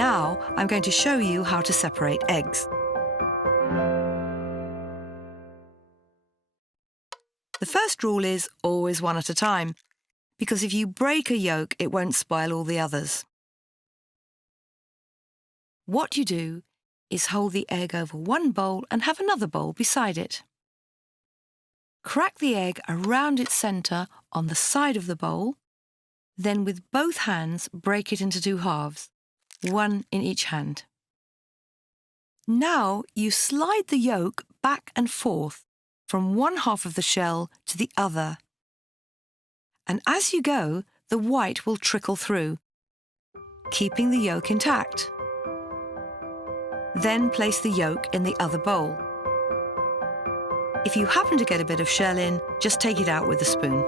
Now I'm going to show you how to separate eggs. The first rule is always one at a time, because if you break a yolk, it won't spoil all the others. What you do is hold the egg over one bowl and have another bowl beside it. Crack the egg around its centre on the side of the bowl, then with both hands break it into 2 halves, one in each hand. Now you slide the yolk back and forth from one half of the shell to the other. And as you go, the white will trickle through, keeping the yolk intact. Then place the yolk in the other bowl. If you happen to get a bit of shell in, just take it out with a spoon.